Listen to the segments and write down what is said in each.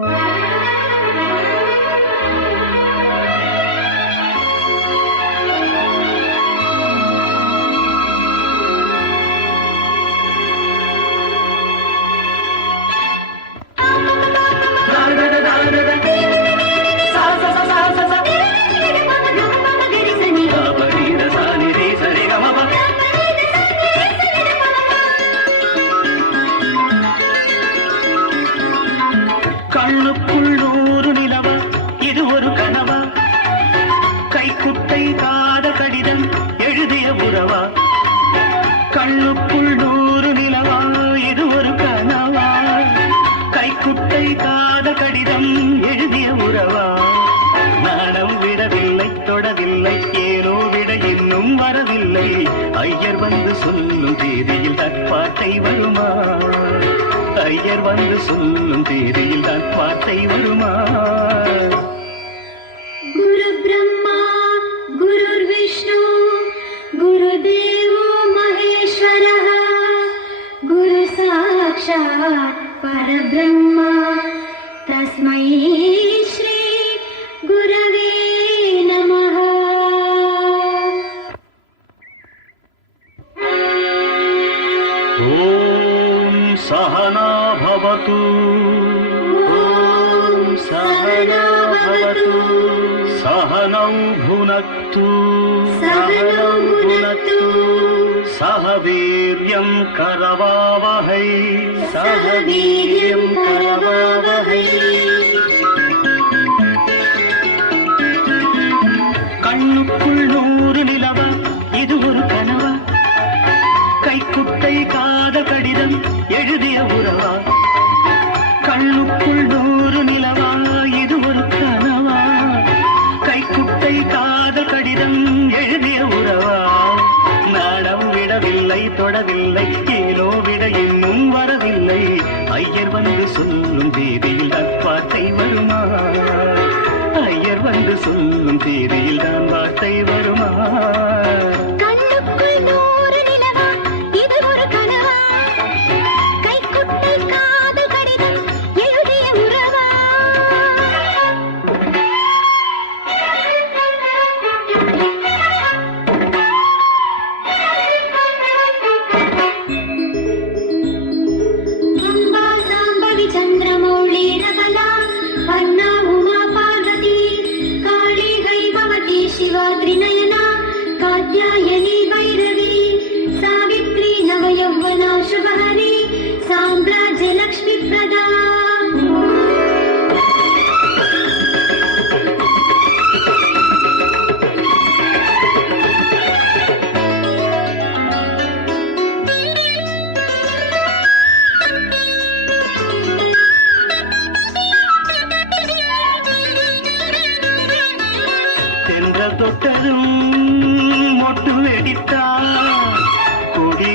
Bye. சொல்லும் தேதியில் தற்பாட்டை வருமா ஐயர் வந்து சொல்லும் தேதியில் தற்பாட்டை வருமா குரு பிரம்மா குரு விஷ்ணு குரு தேவோ மகேஸ்வர குரு சாட்சாத் பரபிரம்மா தஸ்மை ॐ सहना भवतु ॐ सहना भवतु सहनौ भुनक्तु सहनौ भुनक्तु सह वीर्यं करवावहै सह वीर्यं करवावहै வரவில்லை. ஏனோ விட இன்னும் வரவில்லை. ஐயர் வந்து சொல்லும் தேதியில் நட்பாட்டை வருமா? ஐயர் வந்து சொல்லும் தேதியில் நான் வார்த்தை வருமா?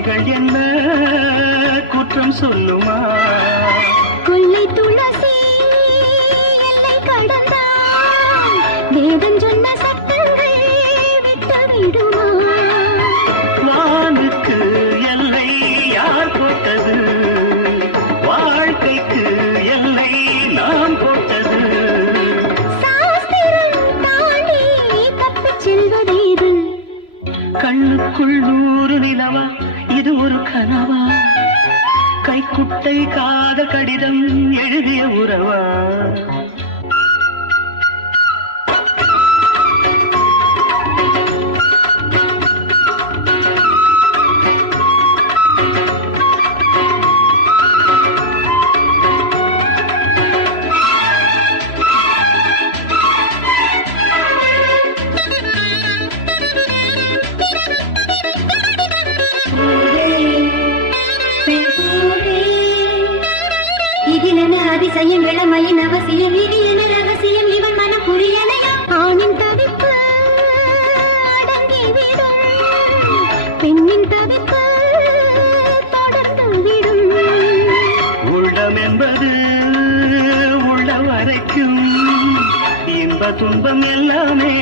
கொள்கைகள் என்ன குற்றம் சொல்லுமா? கொல்லை துளசி எல்லை கடந்தால் வேதம் சொன்ன சட்டங்கள் விட்டு கைக்குட்டை காத கடிதம் எழுதிய உறவா? அதிசயம் அவசியம் இது என ரகசியம்? இவன் மன புரியலையா ஆணின் தவிப்பு அடங்கிவிடும் பெண்ணின் தவிப்பு தொடர்ந்துவிடும் உள்ளம் என்பது உள்ள வரைக்கும் இன்ப துன்பம் எல்லாமே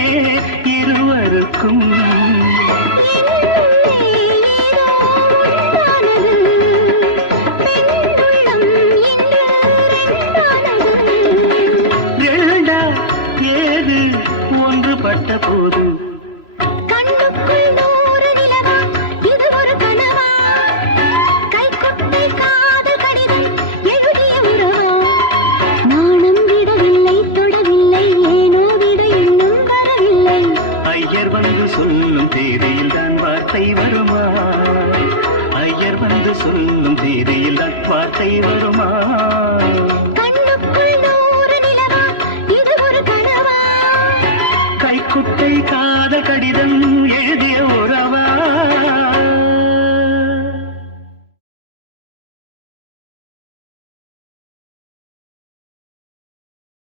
இருவருக்கும். ஏது? ஒன்றுபட்ட போது. சொல்லும் தேதியில் தான் வார்த்தை வருமா? ஐயர் வந்து சொல்லும் தேதியில் தான் வார்த்தை வருமா?